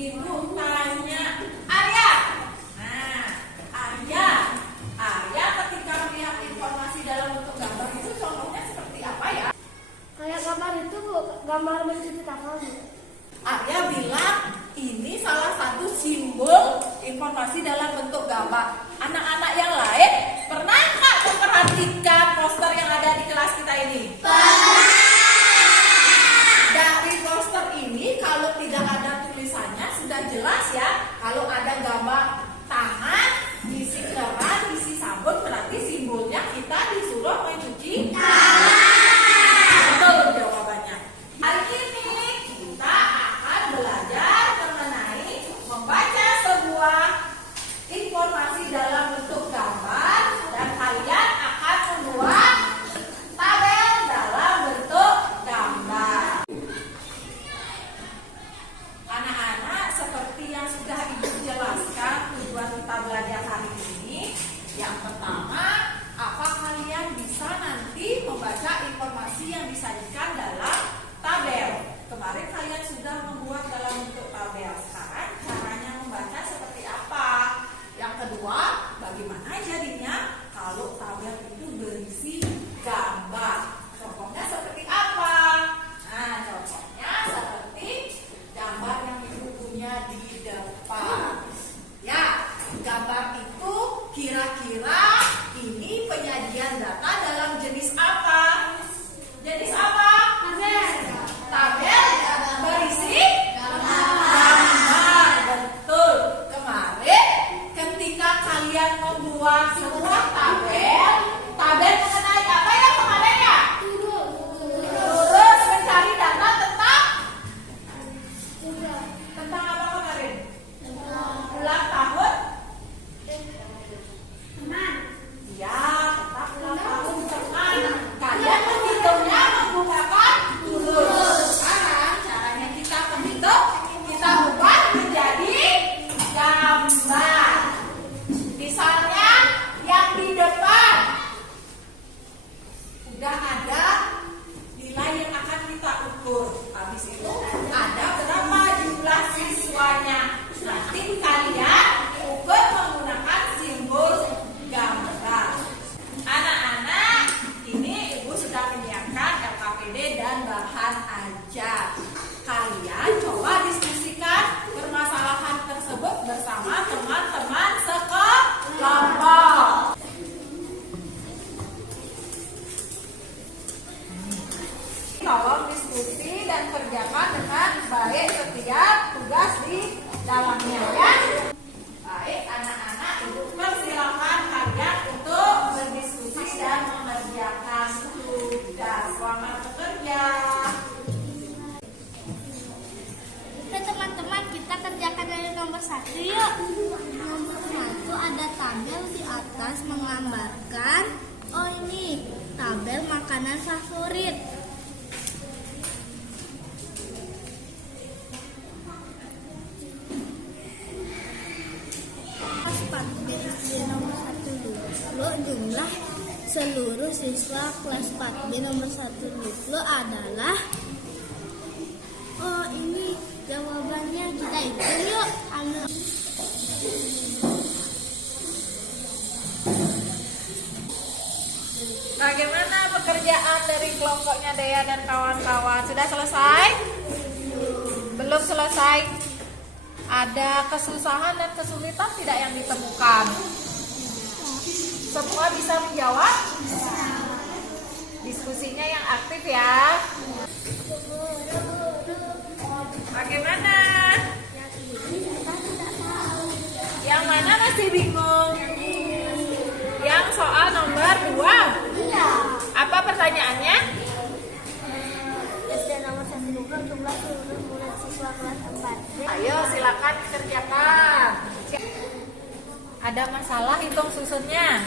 Ibu tanya, Arya. Nah, Arya ketika melihat informasi dalam bentuk gambar itu contohnya seperti apa ya? Kayak gambar itu Bu, gambar menceritakan. Arya bilang ini salah satu simbol informasi dalam bentuk gambar. Anak-anak yang lain pernah nggak memperhatikan poster yang ada di kelas kita ini? Dari poster ini kalau tidak ada tulisannya sudah jelas ya. Kalau ada gambar tangan, isi keran, isi sabun, berarti simbolnya kita disuruh mencuci tangan. Betul jawabannya. Hari ini kita akan belajar mengenai membaca sebuah informasi dalam bentuk gambar dan kalian akan membuat tabel dalam bentuk gambar. Anak-anak, seperti yang sudah Ibu jelaskan tujuan kita belajar hari ini, yang pertama, apa kalian bisa nanti membaca informasi yang disajikan dalam tabel. Kemarin kalian sudah membuat dalam bentuk tabel. Sekarang caranya membaca seperti apa? Yang kedua, bagaimana jadinya kalau tabel itu berisi gambar? Contohnya seperti apa? Nah, contohnya seperti gambar yang Ibu punya di depan. Ya, gambar itu kira-kira ini penyajian data dalam jenis apa? Jenis apa? Tabel berisi gambar. Betul. Kemarin ketika kalian membuat sebuah tabel mengenai apa ya kemarin ya? Terus mencari data tentang apa kemarin? Ulang tahun? Ya, tentang ulang tahun teman. Kalian menghitungnya menggunakan turun. Sekarang caranya kita menghitung, kita ubah menjadi gambar. Misalnya yang di depan udah ada nilai yang akan kita ukur. Habis itu ada berapa jumlah siswanya. Nanti kalian ukur menggunakan simbol gambar. Anak-anak, ini Ibu sudah menyiapkan LKPD dan bahan ajar. Kalian coba diskusikan permasalahan tersebut bersama teman-teman sekelompok. Tolong diskusi dan kerjakan dengan baik setiap tugas di dalamnya ya. Baik anak-anak, Ibu persilakan kalian untuk berdiskusi dan mengerjakan tugas. Selamat bekerja. Teman-teman, kita kerjakan dari nomor 1 yuk. Nomor 1 ada tabel di atas menggambarkan, oh ini tabel makanan favorit. Di nomor 1 dulu jumlah seluruh siswa kelas 4 di nomor 1 dulu adalah, oh ini jawabannya, kita hitung yuk. Bagaimana pekerjaan dari kelompoknya Dea dan kawan-kawan? Sudah selesai? Belum selesai? Ada kesusahan dan kesulitan tidak yang ditemukan? Semua bisa menjawab? Diskusinya yang aktif ya. Bagaimana? Yang mana masih bingung? Yang soal nomor 2? Apa pertanyaannya? SD nomor 1 jumlah seluruh murid siswa kelas 4. Ayo silakan kerjakan. Ada masalah hitung susunnya?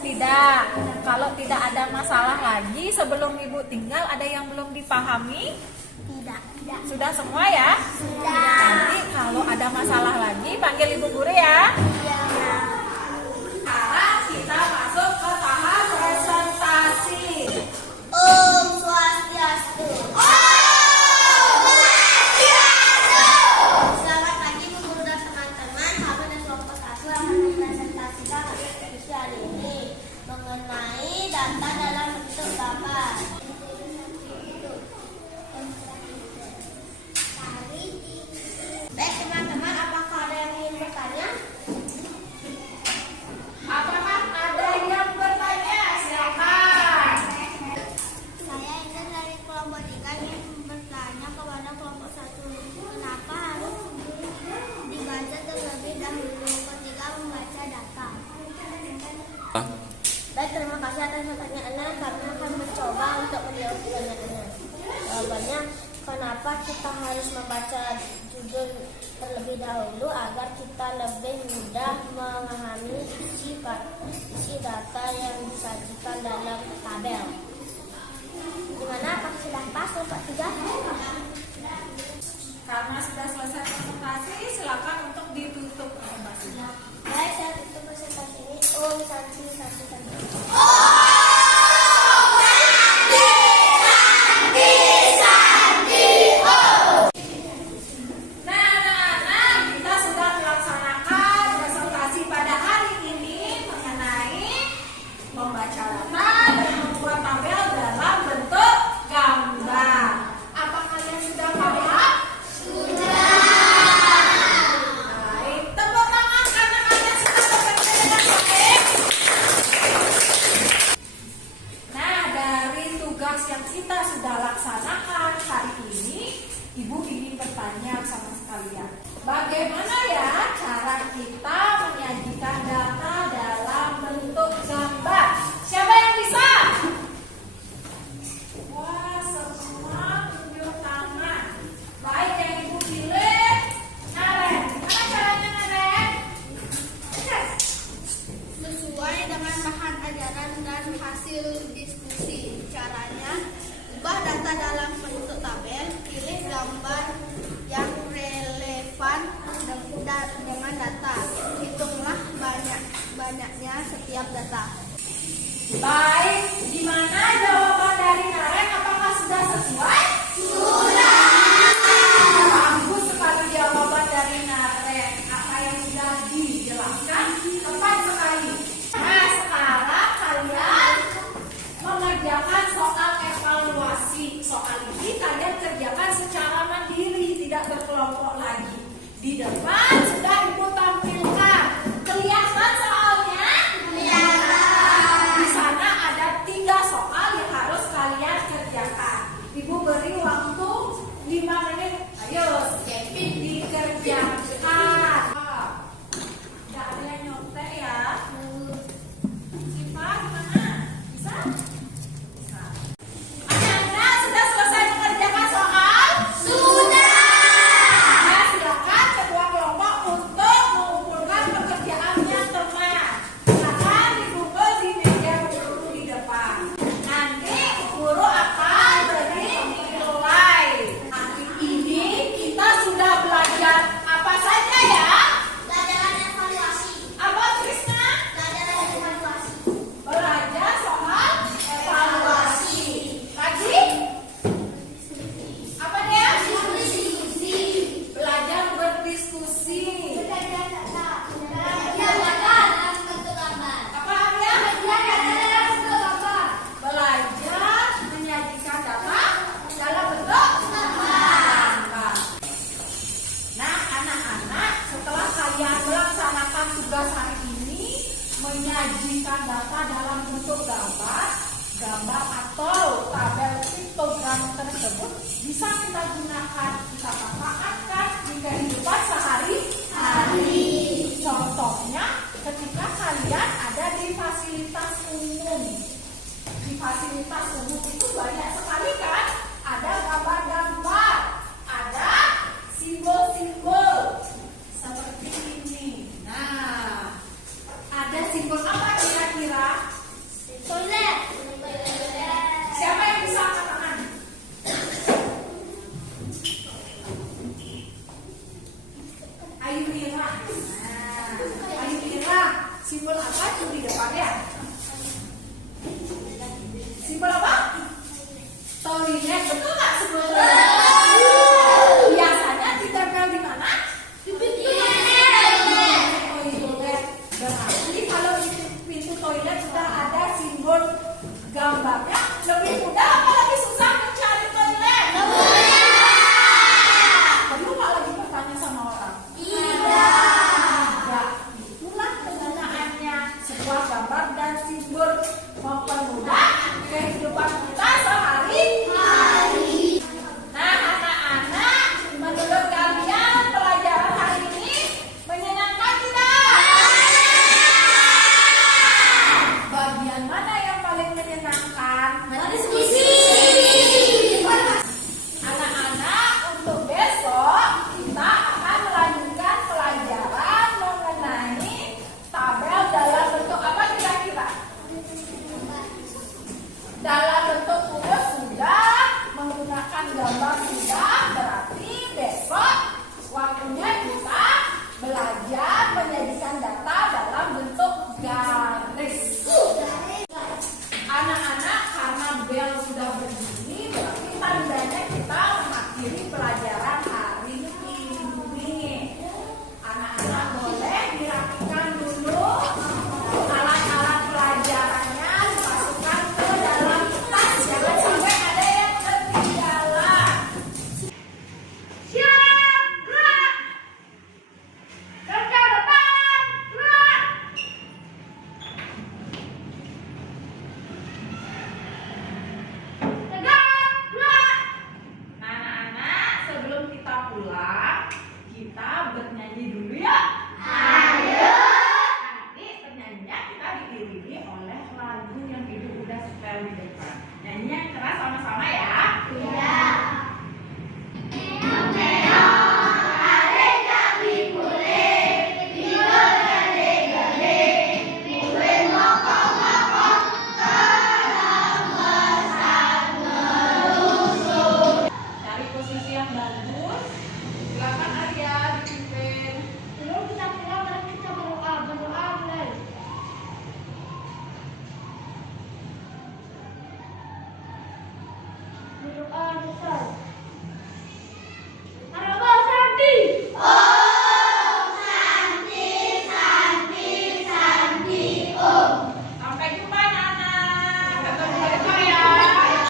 Tidak. Kalau tidak ada masalah lagi sebelum Ibu tinggal, ada yang belum dipahami? Tidak. Sudah semua ya? Sudah. Nanti kalau ada masalah lagi panggil Ibu Guru ya. Sekarang kita masuk ke tahap presentasi. Om Swastiastu. Om Swastiastu. Kenapa kita harus membaca judul terlebih dahulu agar kita lebih mudah memahami isi data yang disajikan dalam tabel. Gimana? Apakah sudah pas Bapak 3? Karena sudah selesai presentasi, silakan untuk ditutup presentasinya. Baik, saya tutup presentasi ini. Om Santi Santi Santi. Yang kita sudah laksanakan hari ini, Ibu ingin bertanya sama sekalian, bagaimana ya cara kita menyajikan data dalam bentuk gambar? Siapa yang bisa? Wah, semua tunjuk tangan. Baik, yang Ibu pilih Naren. Gimana caranya Naren? Sesuai dengan bahan ajaran dan hasil diskusi. Caranya, ubah data dalam bentuk tabel, pilih gambar yang relevan dengan data. Hitunglah banyaknya setiap data. Baik, gimana jawaban dari Naren? Apakah sudah sesuai? Sudah. Bagus sekali jawaban dari Naren. Apa yang sudah dijelaskan tepat sekali. Nah, sekarang kalian mengerjakan soal evaluasi. Soal ini kalian kerjakan secara mandiri, tidak berkelompok lagi. Di depan sudah Ibu tampilkan. Kelihatan soalnya? Kelihatan. Di sana ada 3 soal yang harus kalian kerjakan. Ibu beri waktu 5 menit. Ayo, Kevin dikerjakan. Tidak ada yang nyontek ya. Siva gimana? Bisa? Bisa. Anda sudah selesai mengerjakan soal? Sudah. Nah, silakan ketua kelompok untuk mengumpulkan pekerjaannya teman. Silakan dikumpul di meja guru di depan. Nanti guru akan beri nilai. Hari ini kita sudah belajar apa saja ya? Pelajaran evaluasi. Apa Krisna? Pelajaran evaluasi. Belajar soal evaluasi. Lagi? Apa dia? Diskusi. Belajar berdiskusi. Belajar data dalam bentuk gambar. Apa dia? Belajar data dalam bentuk gambar. Belajar menyajikan data dalam bentuk gambar. Nah, anak-anak, setelah kalian melaksanakan tugas hari ini, menyajikan data dalam bentuk gambar atau tabel piktogram tersebut bisa kita gunakan, kita manfaatkan di kehidupan sehari-hari. Contohnya, ketika kalian ada di fasilitas umum. Di fasilitas umum itu banyak sekali kan? Ada gambar-gambar, ada simbol-simbol seperti ini. Nah, ada simbol apa kira-kira? Toilet. Siapa yang bisa angkat tangan? Ayu Mira. Nah, Ayu Mira, simbol apa itu di depannya? Simbol apa? gambar sudah, berarti besok waktunya kita belajar menjadikan data dalam bentuk garis. Anak-anak, karena bel sudah berdiri, berarti tandanya kita mengakhiri pelajaran hari ini. Anak-anak boleh dirapikan dulu alat-alat pelajarannya, dimasukkan ke dalam tas, jangan sampai ada yang ketinggalan. Siap, gerak. Kerja depan, gerak. Tegak, gerak. Nah, anak-anak, sebelum kita pulang, kita bernyanyi dulu ya. Ayo. Nanti bernyanyinya kita diiringi oleh lagu yang ibu udah setel di depan. Nyanyi yang keras sama-sama ya. Iya. Cari posisi yang bagus. Silakan Arya dipimpin. Sebelum kita pulang, mari kita berdoa mulai. Berdoa besar.